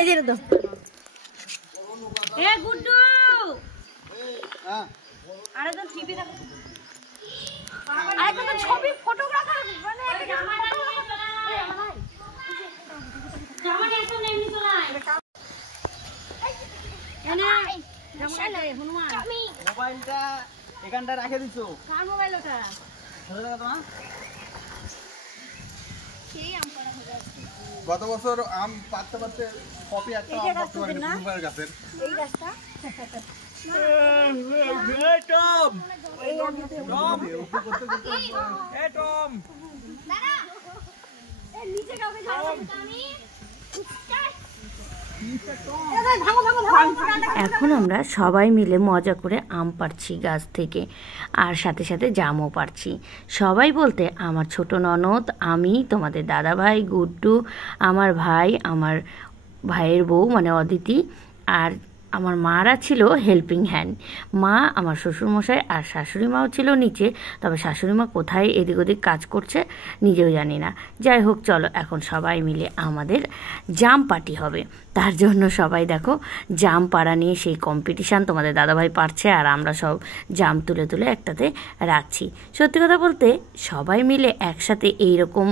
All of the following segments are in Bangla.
এই যে দাও এ গুড্ডু হ্যাঁ আরে তো টিভি দেখো আরে তো ছবি ফটোগ্রাফার মানে জামাটা নিয়ে জামা নিয়ে তো এমনি চলাই এনে জামাটা হনুমান মোবাইলটা এখানটা রেখে দিছো কার মোবাইল ওটা ধরে রাখো তোমার সেই আম পড়া হয়ে যাচ্ছে গত বছর আম পাততে পাততে কপি একটা আম পাততে পারে কুকুরের গাছের এই গাছটা এই টম টম এই টম দাদা এই নিচে কাউকে যাও আমি এখন আমরা সবাই মিলে মজা করে আম পাড়ছি গাছ থেকে আর সাথে সাথে জামও পাড়ছি। সবাই বলতে আমার ছোট ননদ, আমি, তোমাদের দাদা ভাই গুড্ডু, আমার ভাই, আমার ভাইয়ের বউ মানে অদিতি, আর আমার মারা ছিল হেল্পিং হ্যান্ড। মা, আমার শ্বশুরমশাই আর শাশুড়ি মাও ছিল নিচে, তবে শাশুড়ি মা কোথায় এদিক ওদিক কাজ করছে নিজেও জানি না। যাই হোক, চলো এখন সবাই মিলে আমাদের জাম পার্টি হবে। তার জন্য সবাই দেখো জাম পাড়া নিয়ে সেই কম্পিটিশান, তোমাদের দাদাভাই পারছে আর আমরা সব জাম তুলে তুলে একটাতে রাখছি। সত্যি কথা বলতে সবাই মিলে একসাথে এইরকম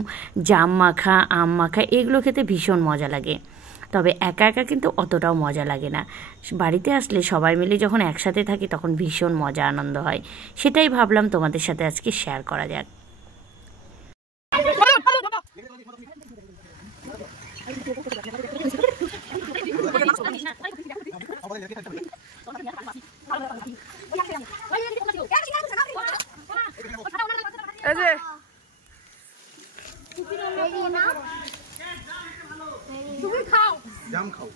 জাম মাখা, আম মাখা এগুলো খেতে ভীষণ মজা লাগে। তবে একা একা কিন্তু অতটাও মজা লাগে না। বাড়িতে আসলে সবাই মিলে যখন একসাথে থাকি তখন ভীষণ মজা আনন্দ হয়। সেটাই ভাবলাম তোমাদের সাথে আজকে শেয়ার করা যাক। তুমি খাও জাম খাও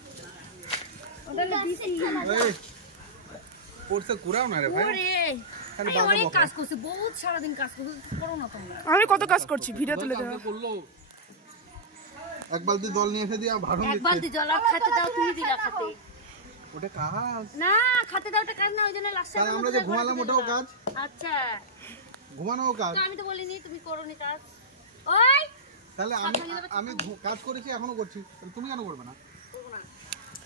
ওটা দিছি এই পড়ছে কুরাও না রে ভাই আরে আমি অনেক কাজ করছি, বহুত সারা দিন কাজ করছি, করো না তোমরা। আমি কত কাজ করছি, ভিডিও তুলে দাও। এক বালতি জল নিয়ে এসে দিয়া ভাড়ন দিতে। এক বালতি জল আর খেতে দাও, তুমি দিলা খেতে। ওটা কাজ না, খেতে দাও, ওটা কাজ না, ওইজন্য লাস্টে তাহলে আমরা যে ঘুমালাম ওটাও কাজ। আচ্ছা, ঘুমানোও কাজ। তো আমি তো বলিনি তুমি করোনি কাজ। ওই তাহলে আমি কাজ করেছি, এখনো করছি, তাহলে তুমি কেন করবে না?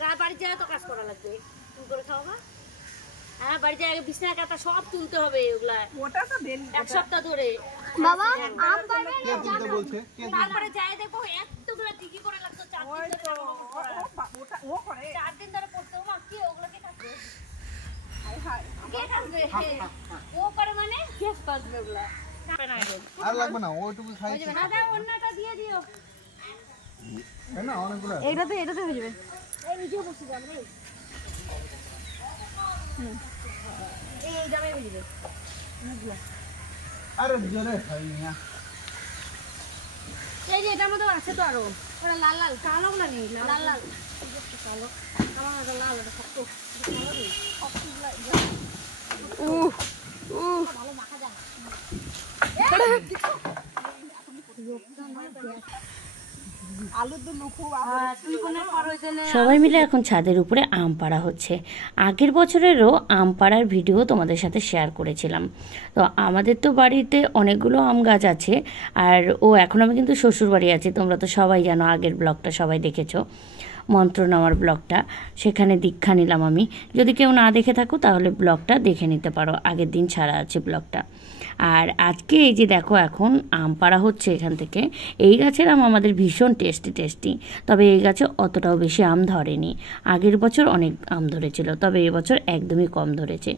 কার বাড়ি যায় তো কাজ করা লাগবে, তুমি করে খাও না। হ্যাঁ, বাড়ি যায় বিছানা কাটা সব তুলতে হবে, ওগুলা ওটা তো বেলি এক সপ্তাহ ধরে। বাবা আম পারবে কে তুলতে বলছে? কে তারপরে যায় দেখো এতগুলা টিকি করে লাগতো 4 দিন ধরে। ওটা ও করে 4 দিন ধরে পড়তো মা, কি ওগুলা কে কাটবে? হাই হাই কে কাটবে? ও করে মানে কে কাটবে ওগুলা? আর লাগবে না, ওইটুকু খাইছি। না দাও, অন্যটা দিয়ে দিও। তাই না, অনেকগুলো আছে। এটাতে হয়ে যাবে। এই নিচে বসে যাবে রে। এই জামে হয়ে যাবে। আরে জোরে খাই না। এই যে এটার মধ্যে আছে তো আরো, ওটা লাল লাল কালো না নেই, লাল লাল কালো, আমার এটা লাল, এটা শক্ত ভালো মাখা যায়। সবাই মিলে এখন ছাদের উপরে আম পাড়া হচ্ছে। আগের বছরেরও আম পাড়ার ভিডিও তোমাদের সাথে শেয়ার করেছিলাম। তো আমাদের তো বাড়িতে অনেকগুলো আম গাছ আছে, আর এখন আমি কিন্তু শ্বশুর বাড়ি আছি। তোমরা তো সবাই জানো, আগের ব্লগটা সবাই দেখেছো, মন্ত্র নেওয়ার ব্লগটা, সেখানে দীক্ষা নিলাম আমি। যদি কেউ না দেখে থাকো তাহলে ব্লগটা দেখে নিতে পারো, আগের দিন ছাড়া আছে ব্লগটা। আর আজকে এই যে দেখো এখন আম পাড়া হচ্ছে এখান থেকে। এই গাছের আম আমাদের ভীষণ টেস্টি, তবে এই গাছে অতটাও বেশি আম ধরেনি। আগের বছর অনেক আম ধরেছিল, তবে এবছর একদমই কম ধরেছে।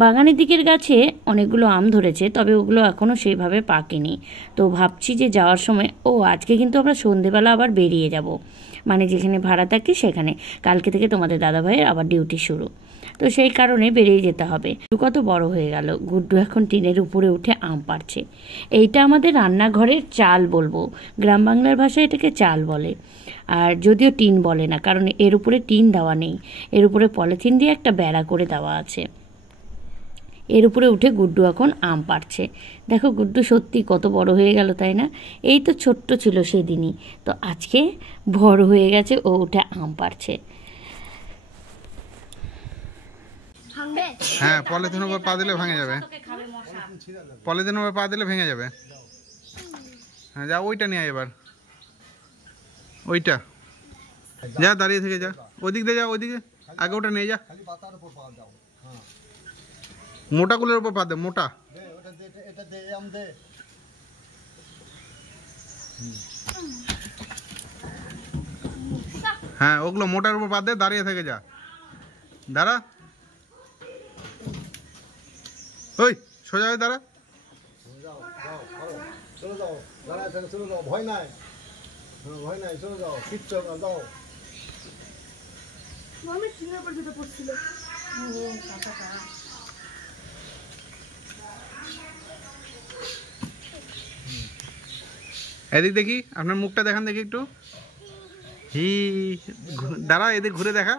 বাগানের দিকের গাছে অনেকগুলো আম ধরেছে, তবে ওগুলো এখনও সেইভাবে পাকেনি। তো ভাবছি যে যাওয়ার সময়, আজকে কিন্তু আমরা সন্ধেবেলা আবার বেরিয়ে যাব, মানে যেখানে ভাড়া থাকি সেখানে। কালকে থেকে তোমাদের দাদাভাইয়ের আবার ডিউটি শুরু, তো সেই কারণে বেরিয়ে যেতে হবে। কত বড় হয়ে গেল, গুড্ডু এখন টিনের উপরে উঠে আম পাড়ছে। এইটা আমাদের রান্নাঘরের চাল বলবো, গ্রাম বাংলার ভাষায় এটাকে চাল বলে। আর যদিও টিন বলে না, কারণ এর উপরে টিন দেওয়া নেই, এর উপরে পলিথিন দিয়ে একটা বেড়া করে দেওয়া আছে। এর উপরে উঠে গুড্ডু এখন আম পাড়ছে। দেখো গুড্ডু সত্যি কত বড় হয়ে গেল, তাই না? এই তো ছোট্ট ছিল সেদিনই, তো আজকে বড় হয়ে গেছে, ও উঠে আম পাড়ছে। হ্যাঁ, পলিথিনের উপর পা দিলে ভেঙে যাবে। পলিথিনের উপর পা দিলে ভেঙে যাবে। হ্যাঁ, যা ওইটা নিয়ে আয় এবার, ওইটা যা দাঁড়িয়ে থেকে যা, ওদিক দিয়ে যা, ওইদিকে আগে ওটা নিয়ে যা। মোটাগুলোর উপর পা দে, মোটা। হ্যাঁ ওগুলো মোটার উপর পা দে, দাঁড়িয়ে থেকে যা, দাঁড়া। ওই সোজা হয়ে দাঁড়া। ভয় নাই, ভয় নাই, চলে যাও, কিচ্ছু হবে না, যাও। আমি চিনের পর যেটা পড়ছিল এদিক দেখি, আপনার মুখটা দেখান দেখি একটু। হি দাঁড়া, এদিক ঘুরে দেখা।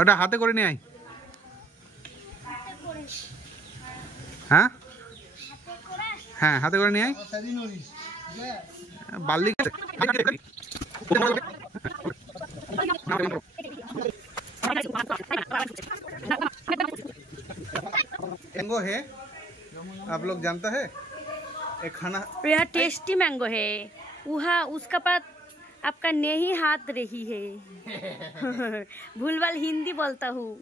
ওটা হাতে করে নিয়ে আয়। হ্যাঁ হ্যাঁ হাতে করে নিয়ে আয়। বাল্লি मैंगो है, आप लोग जानता है एक खाना। यह टेस्टी मैंगो है, वहाँ उसका पास आपका नहीं हाथ रही है। भूलभाल हिंदी बोलता हूँ,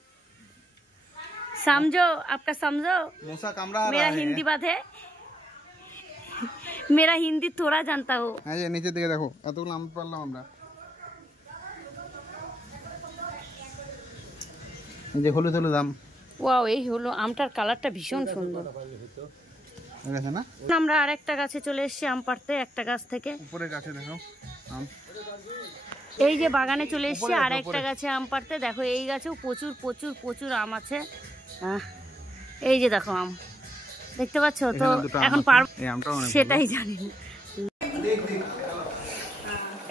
समझो, आपका समझो। मूसा कमरा मेरा हिंदी बात है, मेरा हिंदी थोड़ा जानता हूँ। হ্যাঁ যে নিচের দিকে দেখো, এতগুলো আম পারলাম আমরা। এই যে হলুদ হলুদ আম, ওয়াও, এই হলো আমটার কালারটা ভীষণ সুন্দর। দেখেছে না? আমরা আরেকটা গাছে চলে এসেছি আম পাড়তে, একটা গাছ থেকে। উপরে গাছে দেখো আম। এই যে বাগানে চলে এসেছি আর একটা গাছে আম পাড়তে। দেখো এই গাছেও প্রচুর প্রচুর প্রচুর আম আছে। এই যে দেখো আম দেখতে পাচ্ছ তো, এখন পারবো সেটাই জানি না।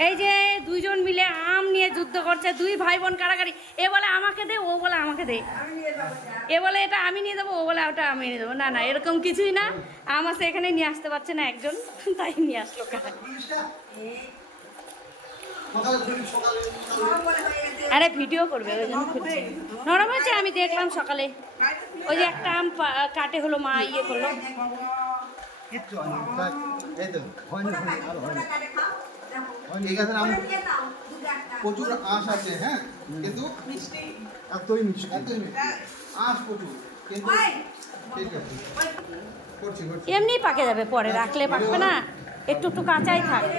এই যে দুইজন মিলে আম নিয়ে যুদ্ধ করছে, দুই ভাই বোন কারাকারি। এ বলে আমাকে দে, ও বলে আমাকে দে। এ বলে এটা আমি নিয়ে দেবো, ও বলে ওটা আমি নিয়ে দেবো। না না, এরকম কিছুই না। আম আছে এখানে, নিয়ে আসতে পারছে না একজন, তাই নিয়ে আসলো কারা। আরে ভিডিও করবে ওই জন্য খুঁজছি। নরম হয়েছে, আমি দেখলাম সকালে। ওই যে একটা আম কাটে হলো, মা ইয়ে করলো। প্রচুর আঁশ আছে, হ্যাঁ, কিন্তু এতই মিষ্টি, আঁশ প্রচুর, কিন্তু ঠিক আছে, করছি করছি। এমনি পাকে যাবে, পরে রাখলে পাকবে না, একটু একটু কাঁচাই থাকবে।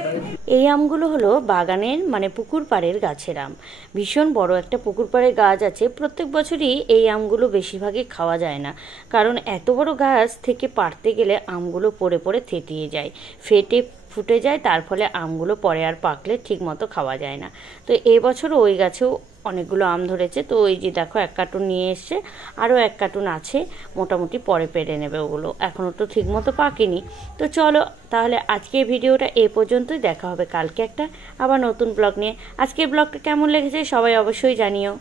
এই আমগুলো হলো বাগানের মানে পুকুর পাড়ের গাছের আম। ভীষণ বড় একটা পুকুর পাড়ের গাছ আছে। প্রত্যেক বছরই এই আমগুলো বেশিরভাগই খাওয়া যায় না, কারণ এত বড় গাছ থেকে পাড়তে গেলে আমগুলো পড়ে পড়ে থেতিয়ে যায়, ফেটে ফুটে যায়। তার ফলে আমগুলো পরে আর পাকলে ঠিক মতো খাওয়া যায় না। তো এবছরও ওই গাছেও অনেকগুলো আম ধরেছে। তো ওই যে দেখো এক কার্টুন নিয়ে এসছে, আরও এক কার্টুন আছে, মোটামুটি পরে পেরে নেবে ওগুলো, এখনও তো ঠিক মতো পাকেনি। তো চলো তাহলে আজকের ভিডিওটা এ পর্যন্তই, দেখা হবে কালকে একটা আবার নতুন ব্লগ নিয়ে। আজকের ব্লগটা কেমন লেগেছে সবাই অবশ্যই জানিও।